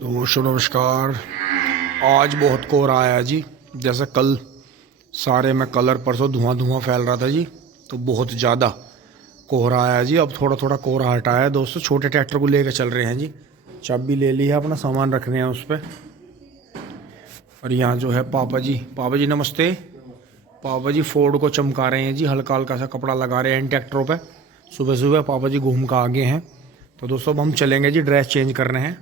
दोस्तों नमस्कार। आज बहुत कोहरा आया जी। जैसे कल सारे में कलर परसों धुआं धुआं फैल रहा था जी, तो बहुत ज़्यादा कोहरा आया जी। अब थोड़ा थोड़ा कोहरा हटाया है दोस्तों। छोटे ट्रैक्टर को लेकर चल रहे हैं जी। चाबी ले ली है, अपना सामान रखने हैं उस पर। और यहाँ जो है पापा जी नमस्ते। पापा जी फोर्ड को चमका रहे हैं जी, हल्का हल्का सा कपड़ा लगा रहे हैं इन ट्रैक्टरों पर। सुबह सुबह पापा जी घूम कर आगे हैं। तो दोस्तों अब हम चलेंगे जी, ड्रेस चेंज करने हैं।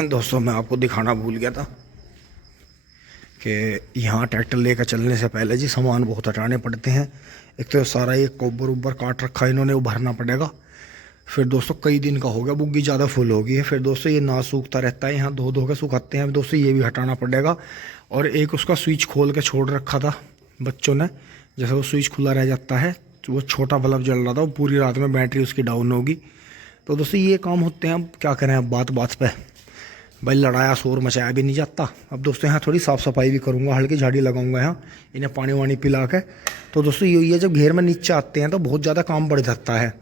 दोस्तों मैं आपको दिखाना भूल गया था कि यहाँ ट्रैक्टर लेकर चलने से पहले जी सामान बहुत हटाने पड़ते हैं। एक तो सारा ये कोबर उबर काट रखा है इन्होंने, वो भरना पड़ेगा। फिर दोस्तों कई दिन का हो गया, बुग्गी ज़्यादा फुल हो गई है। फिर दोस्तों ये ना सूखता रहता है, यहाँ धो धो के सुखाते हैं दोस्तों, ये भी हटाना पड़ेगा। और एक उसका स्विच खोल के छोड़ रखा था बच्चों ने, जैसे वो स्विच खुला रह जाता है तो वो छोटा बल्ब जल रहा था, वो पूरी रात में बैटरी उसकी डाउन होगी। तो दोस्तों ये काम होते हैं। अब क्या करें, अब बात बात पे भाई लड़ाया शोर मचाया भी नहीं जाता। अब दोस्तों यहाँ थोड़ी साफ़ सफाई भी करूँगा, हल्की झाड़ी लगाऊंगा यहाँ, इन्हें पानी वानी पिला के। तो दोस्तों यही है, जब घेर में नीचे आते हैं तो बहुत ज़्यादा काम बढ़ जाता है।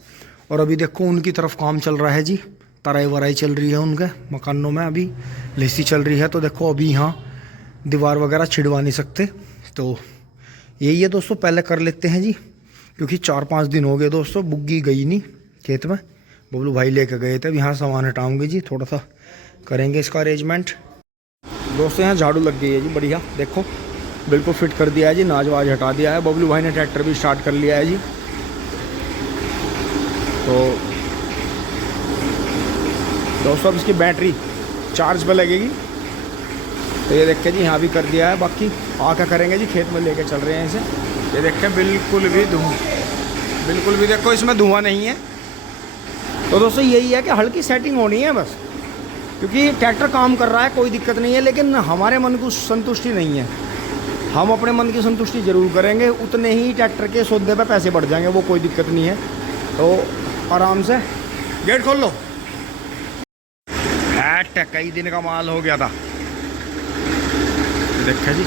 और अभी देखो उनकी तरफ काम चल रहा है जी, तराई वराई चल रही है उनके मकानों में, अभी लेसी चल रही है। तो देखो अभी यहाँ दीवार वगैरह छिड़वा नहीं सकते। तो यही है दोस्तों, पहले कर लेते हैं जी, क्योंकि 4-5 दिन हो गए दोस्तों, बुग्गी गई नहीं खेत में। बबलू भाई लेके गए थे। अब यहाँ सामान हटाऊँगे जी, थोड़ा सा करेंगे इसका अरेंजमेंट। दोस्तों यहाँ झाड़ू लग गई है जी, बढ़िया। देखो बिल्कुल फिट कर दिया है जी, नाज वाज हटा दिया है। बबलू भाई ने ट्रैक्टर भी स्टार्ट कर लिया है जी। तो दोस्तों अब इसकी बैटरी चार्ज पे लगेगी। तो ये देख के जी यहाँ भी कर दिया है। बाकी आके करेंगे जी, खेत में लेके चल रहे हैं इसे। ये देख के बिल्कुल भी देखो इसमें धुआं नहीं है। तो दोस्तों यही है कि हल्की सेटिंग होनी है बस, क्योंकि ट्रैक्टर काम कर रहा है, कोई दिक्कत नहीं है। लेकिन हमारे मन को संतुष्टि नहीं है। हम अपने मन की संतुष्टि जरूर करेंगे, उतने ही ट्रैक्टर के सौदे पे पैसे बढ़ जाएंगे, वो कोई दिक्कत नहीं है। तो आराम से गेट खोल लो। कई दिन का माल हो गया था, देखा जी।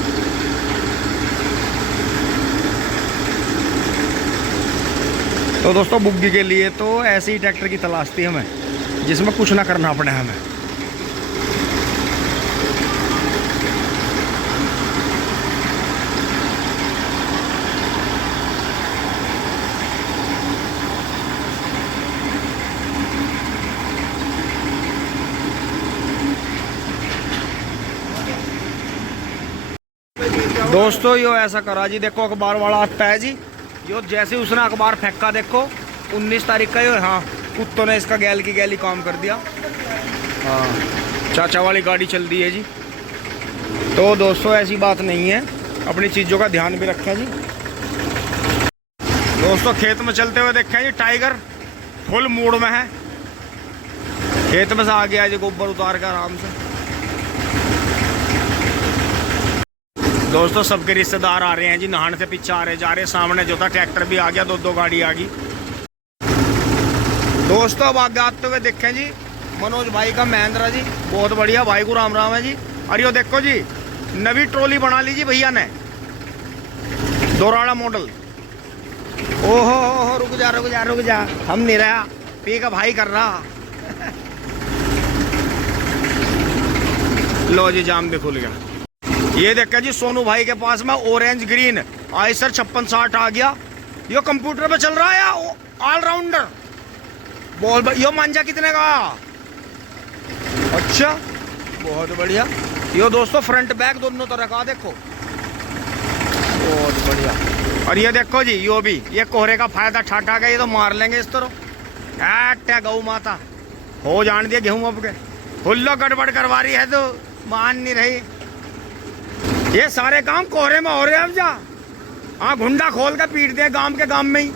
तो दोस्तों बुग्गी के लिए तो ऐसे ही ट्रैक्टर की तलाश थी हमें, जिसमें कुछ ना करना पड़े हमें। दोस्तों यो ऐसा करा जी, देखो अखबार वाला आता है जी। यो जैसे उसने अखबार फेंका, देखो 19 तारीख का यो, हाँ कुत्तों ने इसका गैल की गैली काम कर दिया। हाँ चाचा वाली गाड़ी चल दी है जी। तो दोस्तों ऐसी बात नहीं है, अपनी चीज़ों का ध्यान भी रखें जी। दोस्तों खेत में चलते हुए देखें जी, टाइगर फुल मूड में है। खेत में से आ गया जी, गोबर उतार कर आराम से। दोस्तों सबके रिश्तेदार आ रहे हैं जी, नहाने से पीछे आ रहे जा रहे। सामने जो था ट्रैक्टर भी आ गया, दो गाड़ी आ गई। दोस्तों अब आगे आते हुए देखें जी, मनोज भाई का महिंद्रा जी, बहुत बढ़िया। भाई को राम राम है जी। अरे यो देखो जी, नवी ट्रॉली बना ली जी भैया ने, दोराड़ा मॉडल। ओहो रुक जा, हम नहीं रहा, पी का भाई कर रहा। लो जी जाम भी खुल गया। ये देखा जी सोनू भाई के पास में ऑरेंज ग्रीन आइसर 5660 आ गया। यो कंप्यूटर पे चल रहा है, ऑलराउंडर। बोल यो मांझा कितने का? अच्छा बहुत बढ़िया। यो दोस्तों फ्रंट बैक दोनों तरह का, देखो बहुत बढ़िया। और ये देखो जी यो भी, ये कोहरे का फायदा ठाठा का, ये तो मार लेंगे इस तरह। गौ माता हो जान दिया गेहूं अब के। हुल्लो गड़बड़ करवा रही है तो मान नहीं रही। ये सारे काम कोहरे में हो रहे हैं अब जा। हाँ घुंडा खोल कर पीट दे गांव के गांव में ही,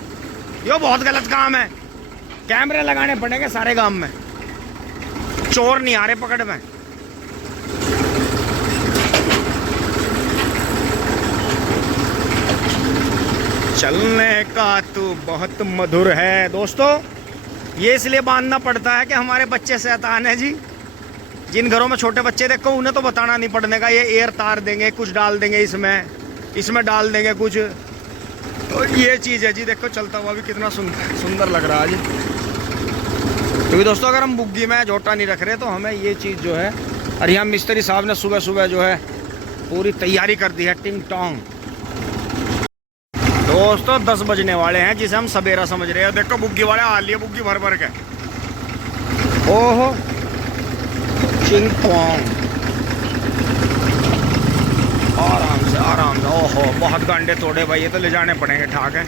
यो बहुत गलत काम है। कैमरे लगाने पड़ेंगे सारे गांव में, चोर नहीं आ रहे पकड़ में। चलने का तू बहुत मधुर है। दोस्तों ये इसलिए बांधना पड़ता है कि हमारे बच्चे शैतान है जी। जिन घरों में छोटे बच्चे देखो, उन्हें तो बताना नहीं पड़ने का। ये एयर तार देंगे, कुछ डाल देंगे इसमें डाल देंगे कुछ। तो ये चीज़ है जी। देखो चलता हुआ भी कितना सुंदर लग रहा है जी। क्योंकि दोस्तों अगर हम बुग्गी में झोटा नहीं रख रहे तो हमें ये चीज़ जो है, और यहाँ मिस्त्री साहब ने सुबह सुबह जो है पूरी तैयारी कर दी है। टिंग टोंग दोस्तों 10 बजने वाले हैं, जिसे हम सवेरा समझ रहे हैं। देखो बुग्गी वाले आ लिए, बुग्गी भर भर के। ओहो टिंग टोंग, आराम से आराम से। ओहो बहुत गांडे तोड़े भाई, ये तो ले जाने पड़ेंगे। ठाक है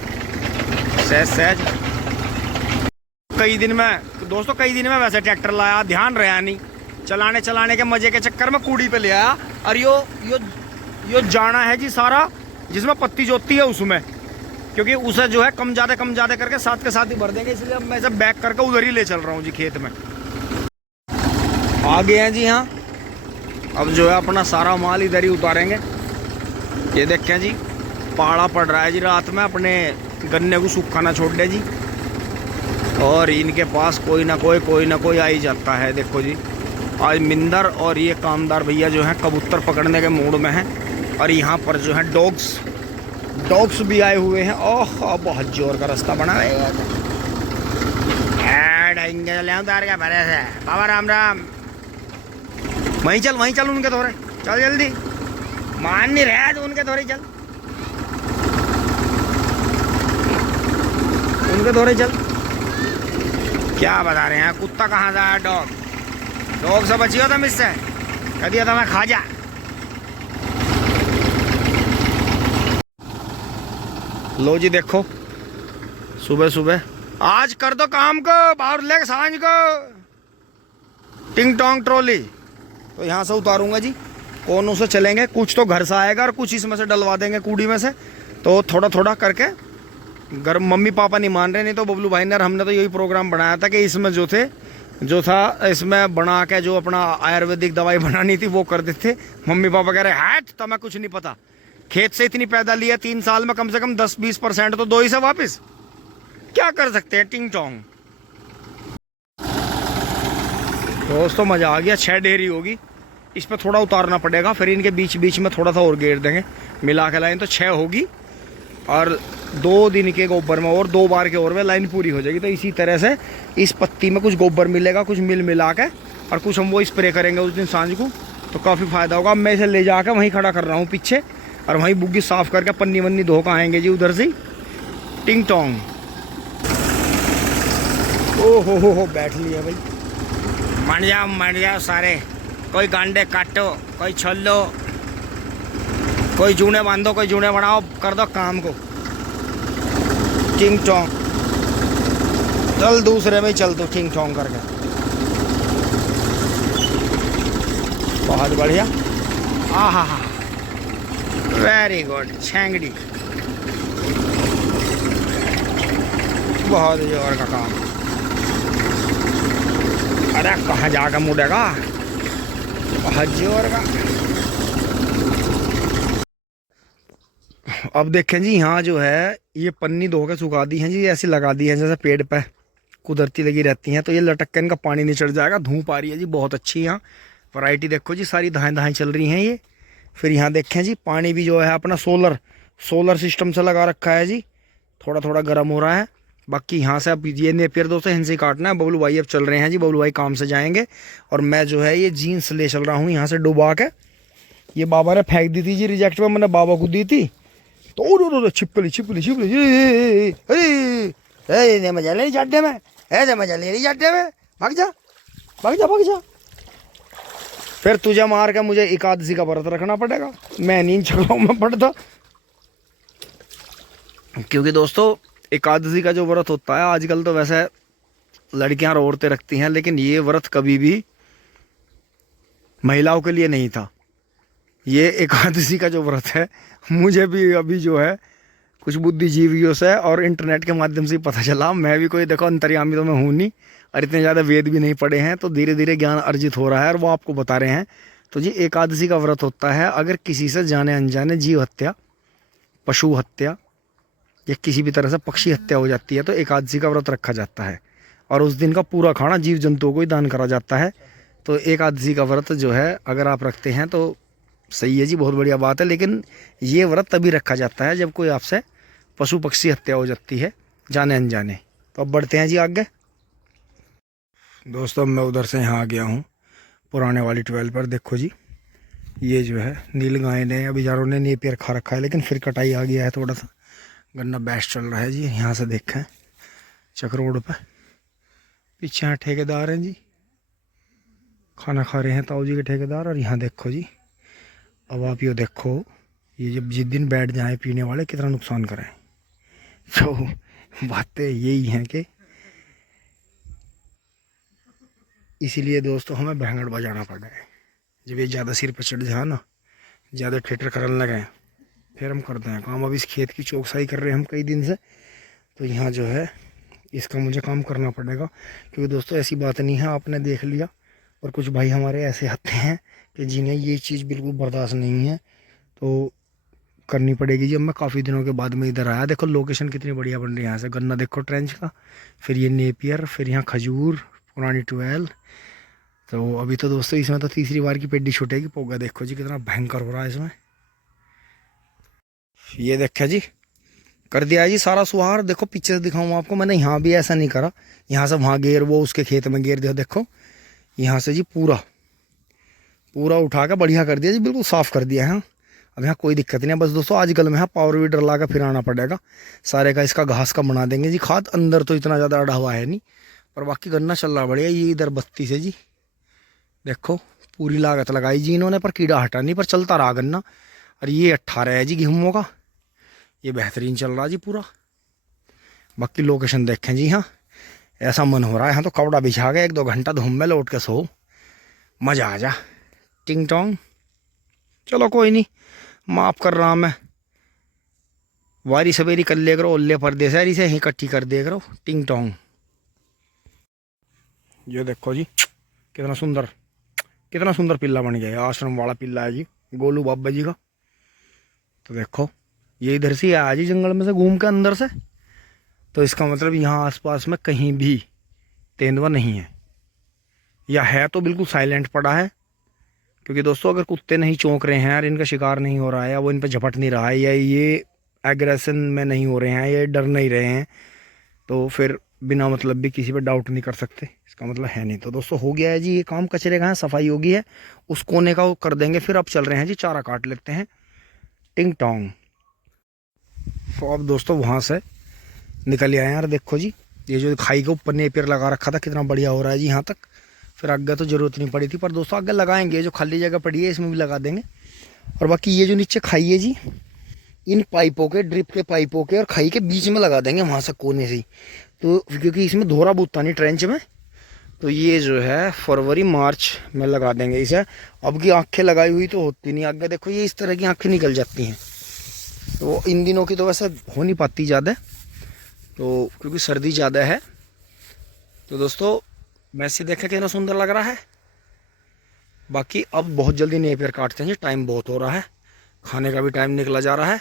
सहज सहज। कई दिन में दोस्तों, कई दिन में वैसे ट्रैक्टर लाया, ध्यान रहा नहीं, चलाने के मजे के चक्कर में कूड़ी पे ले आया। और यो जाना है जी सारा, जिसमें पत्ती जोतती है उसमें, क्योंकि उसे जो है कम ज़्यादा करके साथ के साथ ही भर देंगे। इसलिए मैं इसे बैक करके उधर ही ले चल रहा हूँ जी खेत में। आ गए हैं जी हाँ। अब जो है अपना सारा माल इधर ही उतारेंगे। ये देखें जी, पाड़ा पड़ रहा है जी रात में, अपने गन्ने को सूखाना छोड़ दे जी। और इनके पास कोई ना कोई आ ही जाता है। देखो जी, आज मिंदर और ये कामदार भैया जो हैं कबूतर पकड़ने के मूड में हैं। और यहाँ पर जो है डॉग्स भी आए हुए हैं। ओह बहुत जोर का रास्ता बना है। बाबा राम राम। वहीं चल उनके थोड़े, चल जल्दी, मान नहीं रहा तो उनके थोड़े चल, उनके थोड़े चल। क्या बता रहे हैं, कुत्ता कहाँ से आया? डॉग से बची हो तुम इससे, कह दिया था मैं खा जा। लो जी देखो, सुबह सुबह आज कर दो काम को, बाहर ले सांझ को। टिंग टोंग ट्रॉली तो यहाँ से उतारूंगा जी, कोनों से चलेंगे। कुछ तो घर से आएगा और कुछ इसमें से डलवा देंगे कूड़ी में से। तो थोड़ा थोड़ा करके, घर मम्मी पापा नहीं मान रहे, नहीं तो बबलू भाई ने, हमने तो यही प्रोग्राम बनाया था कि इसमें जो था इसमें बना के जो अपना आयुर्वेदिक दवाई बनानी थी वो कर देते। मम्मी पापा कह रहे हैट तो मैं कुछ नहीं पता, खेत से इतनी पैदा लिया 3 साल में, कम से कम 10-20% तो दो ही से वापस। क्या कर सकते हैं टिंग टोंग। दोस्तों मज़ा आ गया। 6 डेहरी होगी, इस पर थोड़ा उतारना पड़ेगा, फिर इनके बीच बीच में थोड़ा सा और घेर देंगे। मिला के लाइन तो 6 होगी, और 2 दिन के गोबर में और 2 बार के और में लाइन पूरी हो जाएगी। तो इसी तरह से इस पत्ती में कुछ गोबर मिलेगा, कुछ मिला के, और कुछ हम वो स्प्रे करेंगे उस दिन सांझ को, तो काफ़ी फ़ायदा होगा। मैं इसे ले जाकर वहीं खड़ा कर रहा हूँ पीछे, और वहीं बुग्गी साफ़ करके पन्नी वन्नी धो कर आएंगे जी उधर से। टिंग टोंग। ओ हो बैठ लिया भाई। मंड जाओ सारे, कोई गांडे काटो, कोई छोलो, कोई जूने बांधो, कोई जूने बनाओ, कर दो काम को। टिंग टोंग चल, दूसरे में चल तू टिंग टोंग करके। बहुत बढ़िया। हा वेरी गुड छेंगड़ी, बहुत जोर का काम। अरे कहाँ जाकर मुड़ेगा, बहुत जोर का। अब देखें जी, यहाँ जो है ये पन्नी धो के सुखा दी है जी, ऐसी लगा दी है जैसे पेड़ पे कुदरती लगी रहती हैं। तो ये लटक के इनका पानी नहीं चढ़ जाएगा। धूप आ रही है जी बहुत अच्छी। यहाँ वैरायटी देखो जी, सारी दाएं चल रही हैं ये। फिर यहाँ देखें जी, पानी भी जो है अपना सोलर सिस्टम से लगा रखा है जी, थोड़ा थोड़ा गर्म हो रहा है। बाकी यहाँ से अब ये नेपियर दोस्तों इनसे काटना है। बबलू भाई अब चल रहे हैं जी, बबलू भाई काम से जाएंगे, और मैं जो है ये जीन्स ले चल रहा हूँ यहाँ से डुबा के। ये बाबा ने फेंक दी थी जी रिजेक्ट में, मैंने बाबा को दी थी, तो छिपकली अरे मजा ले जाड्डे में, ऐसे मजा ले रही जाड्डे में, भाग जा। फिर तुझे मार के मुझे एकादशी का व्रत रखना पड़ेगा। मैं नींद चक्रों में पड़ता, क्योंकि दोस्तों एकादशी का जो व्रत होता है, आजकल तो वैसे लड़कियां और औरतें रखती हैं, लेकिन ये व्रत कभी भी महिलाओं के लिए नहीं था। ये एकादशी का जो व्रत है, मुझे भी अभी जो है कुछ बुद्धिजीवियों से और इंटरनेट के माध्यम से पता चला। मैं भी कोई देखो अंतर्यामी तो मैं हूँ नहीं, और इतने ज़्यादा वेद भी नहीं पढ़े हैं, तो धीरे धीरे ज्ञान अर्जित हो रहा है और वो आपको बता रहे हैं। तो जी एकादशी का व्रत होता है, अगर किसी से जाने अनजाने जीव हत्या, पशु हत्या या किसी भी तरह से पक्षी हत्या हो जाती है, तो एकादशी का व्रत रखा जाता है, और उस दिन का पूरा खाना जीव जंतुओं को ही दान करा जाता है। तो एकादशी का व्रत जो है अगर आप रखते हैं तो सही है जी, बहुत बढ़िया बात है। लेकिन ये व्रत तभी रखा जाता है जब कोई आपसे पशु पक्षी हत्या हो जाती है जाने अनजाने। तो अब बढ़ते हैं जी आगे। दोस्तों मैं उधर से यहाँ आ गया हूँ पुराने वाली ट्वेल्व पर। देखो जी, ये जो है नील गाय ने अभी यारों ने नेपियर खा रखा है, लेकिन फिर कटाई आ गया है। थोड़ा सा गन्ना बेस्ट चल रहा है जी। यहाँ से देखें चक रोड पर, पीछे यहाँ ठेकेदार हैं जी, खाना खा रहे हैं ताऊ जी के ठेकेदार। और यहाँ देखो जी, अब आप ये देखो, ये जब जिस दिन बैठ जाए पीने वाले कितना नुकसान करें। तो बातें यही हैं कि इसीलिए दोस्तों हमें भैंगड़ बजाना पड़ा है। जब ये ज़्यादा सिर पर चढ़ जाए ना, ज़्यादा ठेठर करने लगे, फिर हम करते हैं काम। अब इस खेत की चौकसाई कर रहे हैं हम कई दिन से, तो यहाँ जो है इसका मुझे काम करना पड़ेगा। क्योंकि दोस्तों ऐसी बात नहीं है, आपने देख लिया। और कुछ भाई हमारे ऐसे आते हैं कि जिन्हें ये चीज़ बिल्कुल बर्दाश्त नहीं है, तो करनी पड़ेगी जी। अब मैं काफ़ी दिनों के बाद में इधर आया। देखो लोकेशन कितनी बढ़िया बन रही है। यहाँ से गन्ना देखो ट्रेंच का, फिर ये नेपियर, फिर यहाँ खजूर पुरानी ट्वेल्व। तो अभी तो दोस्तों इसमें तो तीसरी बार की पेड्डी छूटेगी। पोगा देखो जी कितना भयंकर हो रहा है इसमें। ये देखा जी, कर दिया है जी सारा सुहार। देखो पीछे से दिखाऊँ आपको, मैंने यहाँ भी ऐसा नहीं करा, यहाँ से वहाँ गेर, वो उसके खेत में गेर दिया। देखो यहाँ से जी पूरा पूरा उठा के बढ़िया कर दिया जी, बिल्कुल साफ़ कर दिया है। अब यहाँ कोई दिक्कत नहीं है। बस दोस्तों आजकल में यहाँ पावर वीडर ला कर फिर आना पड़ेगा सारे का। इसका घास का बना देंगे जी खाद। अंदर तो इतना ज़्यादा अड़ा हुआ है नहीं, पर बाकी गन्ना चल रहा बढ़िया। ये इधर 32 है जी, देखो पूरी लागत लगाई जी इन्होंने, पर कीड़ा हटा नहीं, पर चलता रहा गन्ना। और ये 18 है जी गेहूँों का, ये बेहतरीन चल रहा जी पूरा। बाकी लोकेशन देखें जी। हाँ ऐसा मन हो रहा है यहाँ तो कपड़ा बिछा के 1-2 घंटा धूम में लौट के सो, मज़ा आ जा। टिंग टोंग, चलो कोई नहीं, माफ़ कर रहा मैं। वारी सवेरी कर ले करो, ओल्ले पर्दे से से ही इकट्ठी कर दे करो। टिंग टोंग। ये देखो जी कितना सुंदर पिल्ला बन गया। आश्रम वाला पिल्ला है जी, गोलू बाबा जी का। तो देखो ये इधर से आया जी जंगल में से घूम के अंदर से। तो इसका मतलब यहाँ आसपास में कहीं भी तेंदुआ नहीं है, या है तो बिल्कुल साइलेंट पड़ा है। क्योंकि दोस्तों अगर कुत्ते नहीं चौंक रहे हैं और इनका शिकार नहीं हो रहा है, या वो इन पर झपट नहीं रहा है, या ये एग्रेशन में नहीं हो रहे हैं, या डर नहीं रहे हैं, तो फिर बिना मतलब भी किसी पे डाउट नहीं कर सकते, इसका मतलब है नहीं। तो दोस्तों हो गया है जी ये काम, कचरे का है, सफाई होगी है, उस कोने का वो कर देंगे। फिर अब चल रहे हैं जी, चारा काट लेते हैं। टिंग टोंग। तो अब दोस्तों वहाँ से निकल आए यार। देखो जी ये जो खाई के ऊपर नेपियर लगा रखा था कितना बढ़िया हो रहा है जी यहाँ तक। फिर आगे तो ज़रूरत नहीं पड़ी थी, पर दोस्तों आगे लगाएंगे, जो खाली जगह पड़ी है इसमें भी लगा देंगे। और बाकी ये जो नीचे खाई है जी, इन पाइपों के, ड्रिप के पाइपों के और खाई के बीच में लगा देंगे वहाँ से कोने से ही। तो क्योंकि इसमें धोरा बूता नहीं ट्रेंच में, तो ये जो है फरवरी मार्च में लगा देंगे इसे। अब की आँखें लगाई हुई तो होती नहीं, आगे देखो ये इस तरह की आँखें निकल जाती हैं। तो इन दिनों की तो वैसे हो नहीं पाती ज़्यादा, तो क्योंकि सर्दी ज़्यादा है। तो दोस्तों मैसी देखें कितना सुंदर लग रहा है। बाकी अब बहुत जल्दी नेपियर काटते हैं जी, टाइम बहुत हो रहा है, खाने का भी टाइम निकला जा रहा है।